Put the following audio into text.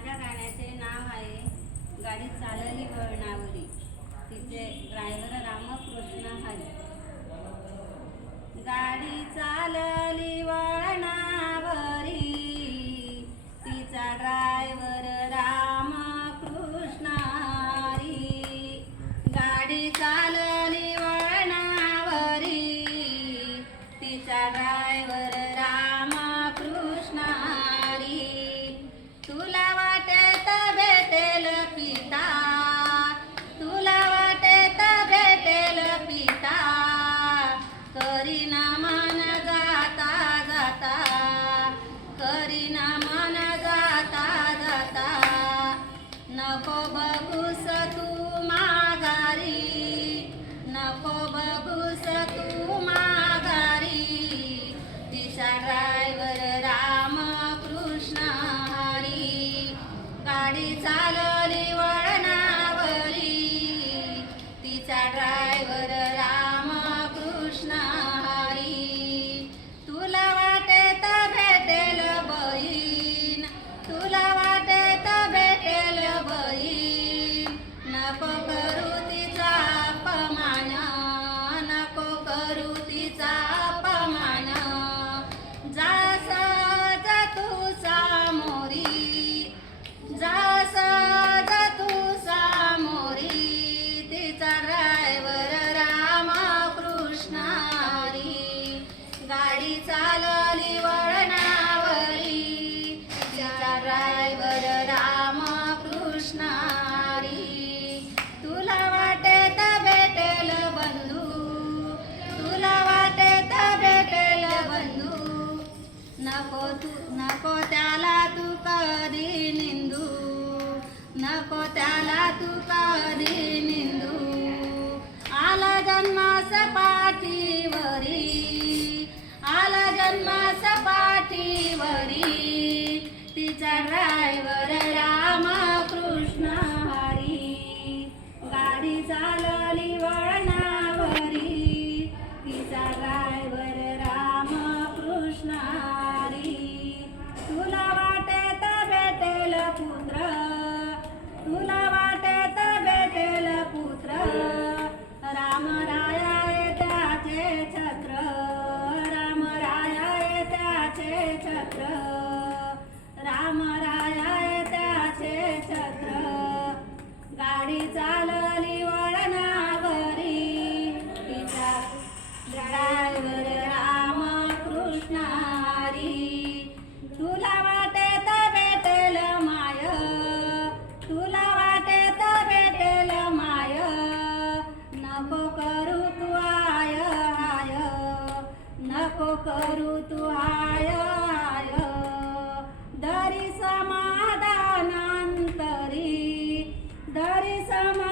माझ्या गाण्याचे नाव आहे गाडी चालली वळणावरी तिचे ड्रायव्हर रामकृष्ण हरे. गाडी चालली वळणावरी. तिचा ड्रायव्हर रामकृष्ण हरी. गाडी चाल चा ड्रायव्हर राम कृष्ण हरी. गाडी चालव. गाडी चालली वळणावरी. तिचा ड्रायव्हर राम कृष्णारी. तुला वाटेत भेटेल बंधू. तुला वाटेत भेटेल बंधू. नको तू नको त्याला bicara సామా